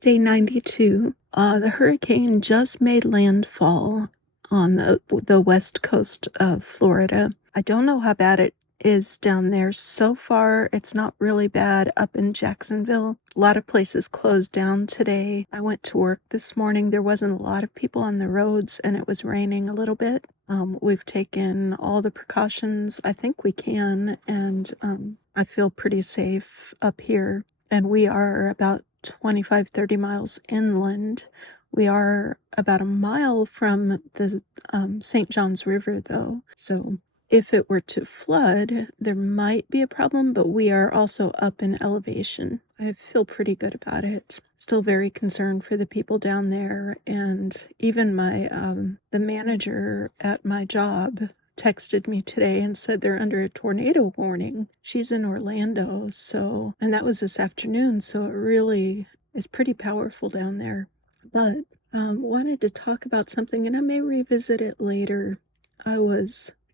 Day 92. The hurricane just made landfall on the west coast of Florida. I don't know how bad it is down there. So far, it's not really bad up in Jacksonville. A lot of places closed down today. I went to work this morning. There wasn't a lot of people on the roads, and it was raining a little bit. We've taken all the precautions I think we can, and I feel pretty safe up here. And we are about 25, 30 miles inland. We are about a mile from the St. Johns River, though. So if it were to flood, there might be a problem, but we are also up in elevation. I feel pretty good about it. Still very concerned for the people down there. And even the manager at my job texted me today and said they're under a tornado warning. She's in Orlando, and that was this afternoon, so it really is pretty powerful down there. But wanted to talk about something, and I may revisit it later.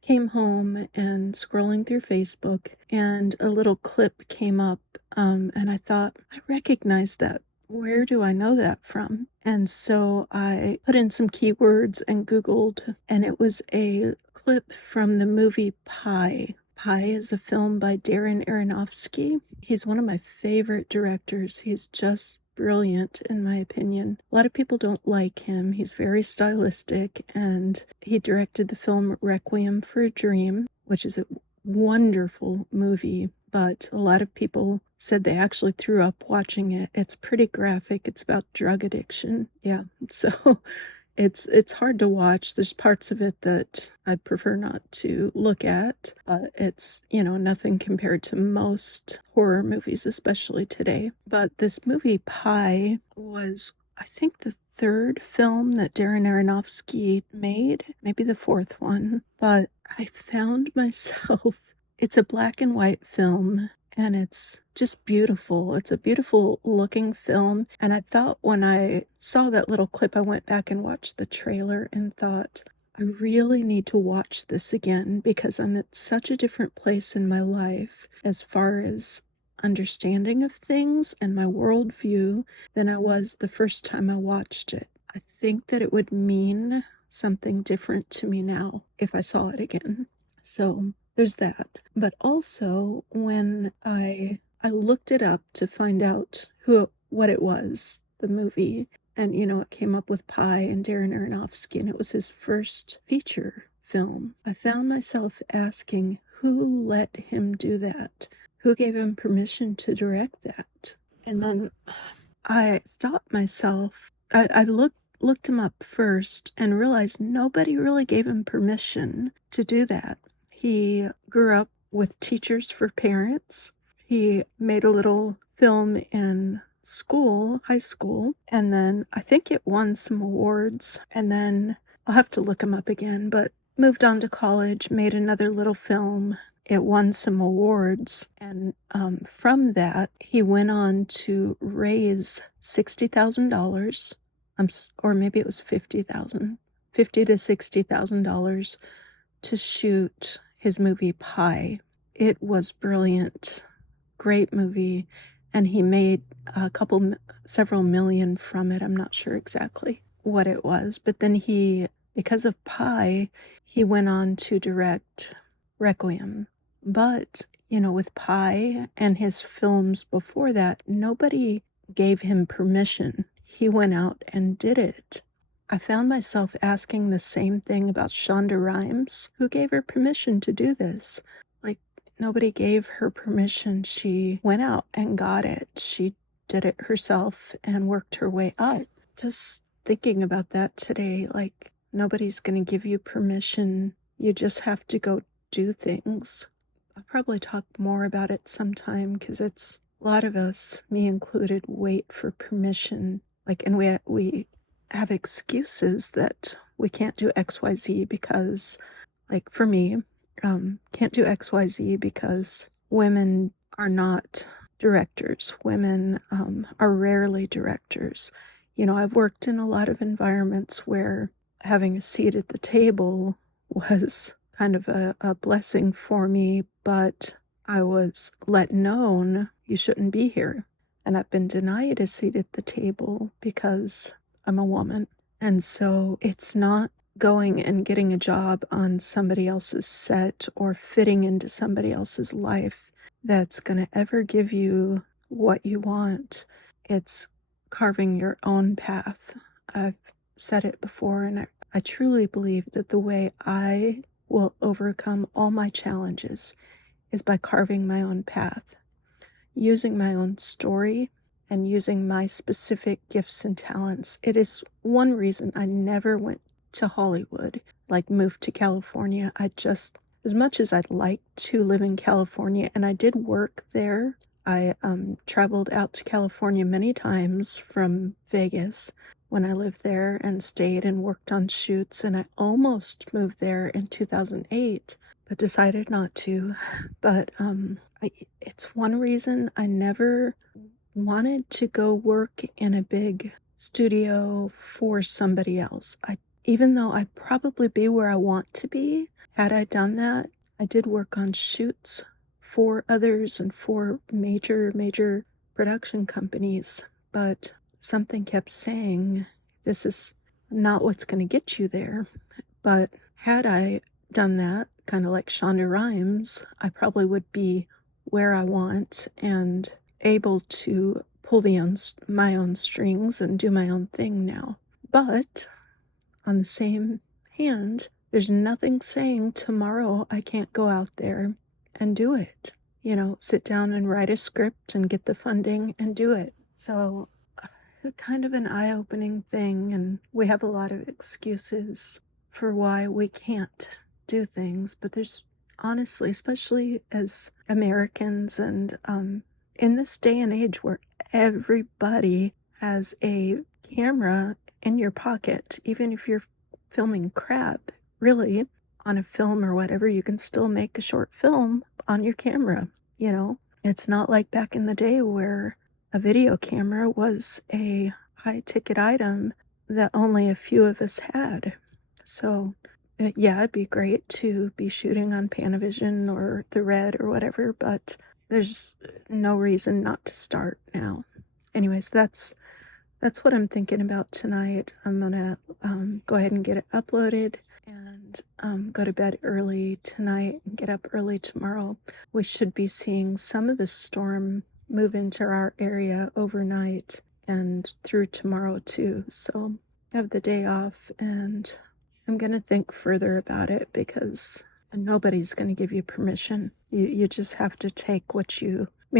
Came home and scrolling through Facebook, and a little clip came up, and I thought, I recognize that. Where do I know that from? And so I put in some keywords and Googled, and it was a clip from the movie Pi. Pi is a film by Darren Aronofsky. He's one of my favorite directors. He's just brilliant, in my opinion. A lot of people don't like him. He's very stylistic, and he directed the film Requiem for a Dream, which is a wonderful movie, but a lot of people said they actually threw up watching it. It's pretty graphic. It's about drug addiction. Yeah, so it's hard to watch. There's parts of it that I'd prefer not to look at, but it's, nothing compared to most horror movies, especially today. But this movie, Pi, was, I think, the third film that Darren Aronofsky made, maybe the fourth one. But I found myself, it's a black and white film, and it's just beautiful. It's a beautiful looking film. And I thought when I saw that little clip, I went back and watched the trailer and thought, I really need to watch this again because I'm at such a different place in my life as far as understanding of things and my worldview than I was the first time I watched it. I think that it would mean something different to me now if I saw it again. So there's that. But also, when I looked it up to find out what it was, the movie, and it came up with Pi and Darren Aronofsky, and it was his first feature film. I found myself asking, who let him do that? Who gave him permission to direct that? And then I stopped myself. I looked him up first and realized nobody really gave him permission to do that. He grew up with Teachers for Parents. He made a little film in school, high school, and then I think it won some awards. And then I'll have to look him up again, but moved on to college, made another little film. It won some awards, and from that, he went on to raise $60,000, or maybe it was $50,000, $50,000 to $60,000 to shoot his movie Pi. It was brilliant, great movie, and he made several million from it. I'm not sure exactly what it was, but then because of Pi, he went on to direct Requiem. But, with Pi and his films before that, nobody gave him permission. He went out and did it. I found myself asking the same thing about Shonda Rhimes. Who gave her permission to do this? Like, nobody gave her permission. She went out and got it. She did it herself and worked her way up. Just thinking about that today, like, nobody's going to give you permission. You just have to go do things. I'll probably talk more about it sometime because it's a lot of us, me included, wait for permission. Like, and we have excuses that we can't do XYZ because, like, for me, can't do XYZ because women are not directors. Women are rarely directors. I've worked in a lot of environments where having a seat at the table was kind of a blessing for me, but I was let known you shouldn't be here. and I've been denied a seat at the table because I'm a woman. And so it's not going and getting a job on somebody else's set or fitting into somebody else's life that's going to ever give you what you want. It's carving your own path. I've said it before, and I truly believe that the way I will overcome all my challenges is by carving my own path, using my own story, and using my specific gifts and talents. It is one reason I never went to Hollywood, like moved to California. As much as I'd like to live in California, and I did work there, I traveled out to California many times from Vegas when I lived there and stayed and worked on shoots, and I almost moved there in 2008, but decided not to. But it's one reason I never wanted to go work in a big studio for somebody else. Even though I'd probably be where I want to be, had I done that, I did work on shoots for others and for major production companies, but something kept saying, this is not what's going to get you there. But had I done that, kind of like Shonda Rhimes, I probably would be where I want and able to pull my own strings and do my own thing now. But on the same hand, there's nothing saying tomorrow I can't go out there and do it. Sit down and write a script and get the funding and do it. So, kind of an eye-opening thing, and we have a lot of excuses for why we can't do things, but there's honestly, especially as Americans and in this day and age where everybody has a camera in your pocket, even if you're filming crap, really, on a film or whatever, you can still make a short film on your camera, It's not like back in the day where a video camera was a high-ticket item that only a few of us had. So, yeah, it'd be great to be shooting on Panavision or the Red or whatever, but there's no reason not to start now. Anyways, that's what I'm thinking about tonight. I'm gonna go ahead and get it uploaded and go to bed early tonight and get up early tomorrow. We should be seeing some of the storm move into our area overnight and through tomorrow too. So I have the day off, and I'm going to think further about it because nobody's going to give you permission. You just have to take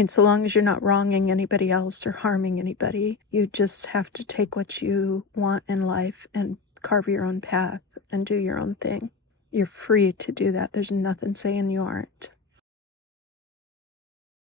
so long as you're not wronging anybody else or harming anybody, you just have to take what you want in life and carve your own path and do your own thing. You're free to do that. There's nothing saying you aren't.